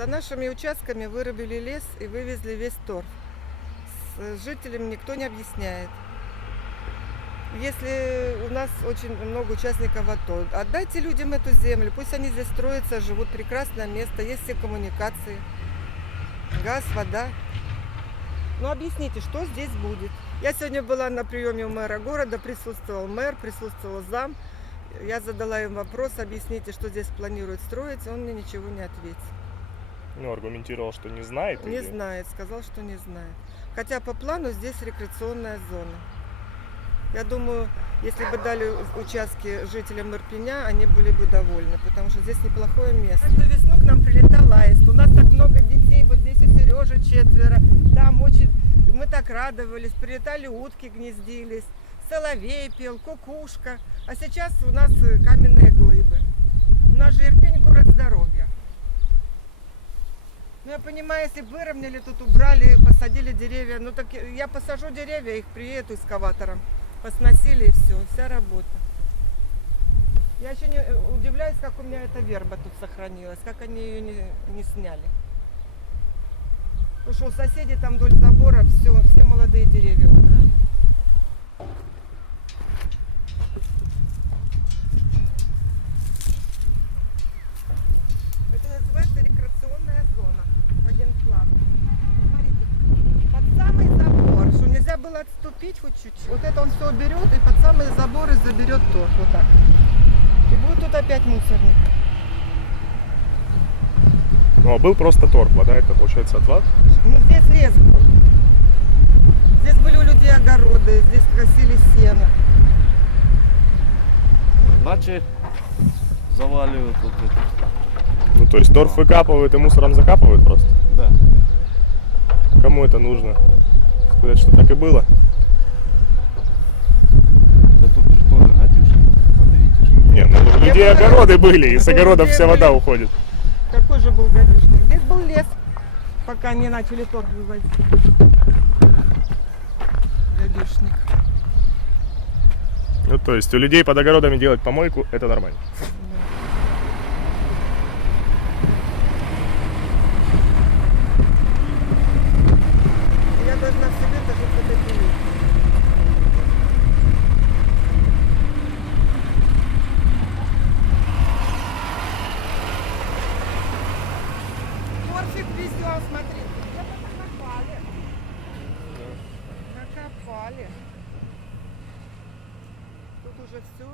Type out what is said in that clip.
За нашими участками вырубили лес и вывезли весь торф. С жителям никто не объясняет. Если у нас очень много участников АТО, отдайте людям эту землю, пусть они здесь строятся, живут прекрасное место, есть все коммуникации, газ, вода. Ну объясните, что здесь будет? Я сегодня была на приеме у мэра города, присутствовал мэр, присутствовал зам. Я задала им вопрос, объясните, что здесь планируют строить, он мне ничего не ответил. Ну, аргументировал, что не знает. Не или- знает, сказал, что не знает. Хотя по плану здесь рекреационная зона. Я думаю, если бы дали участки жителям Ирпеня, они были бы довольны, потому что здесь неплохое место. Каждую весну к нам прилетал аист. У нас так много детей, вот здесь у Сережи четверо. Там очень, мы так радовались, прилетали утки, гнездились, соловей пел, кукушка. А сейчас у нас э, каменные глыбы. У нас же Ирпень город здоровья. Ну, я понимаю, если выровняли, тут убрали, посадили деревья, ну так я посажу деревья, их приеду эскаватором, посносили и все, вся работа. Я еще не э, удивляюсь, как у меня эта верба тут сохранилась, как они ее не, не сняли. Потому что у соседей там вдоль забора все, все молодые деревья убрали. Это называется рекреационная зона. Вагенплав. Смотрите, под самый забор, что нельзя было отступить хоть чуть-чуть. Вот это он все берет и под самые заборы заберет торф. Вот так. И будет тут опять мусорник. Ну, а был просто торф, вода, это получается от вас? Ну, здесь лес был. Здесь были у людей огороды, здесь красили сено. Наче завалюють тут. это. Ну, то есть торф выкапывают и мусором закапывают просто? Да. Кому это нужно? Сказать, что так и было? Та тут же теж гадюшки. Не, ну у людей огороды были, и с огородов вся вода уходит. Какой же был гадюшник? Здесь был лес, пока не начали торф вывозить. Гадюшник. Ну, то есть у людей под огородами делать помойку, это нормально. Это пилить. Торфик везем. Где-то накопали. Накопали. Тут уже все.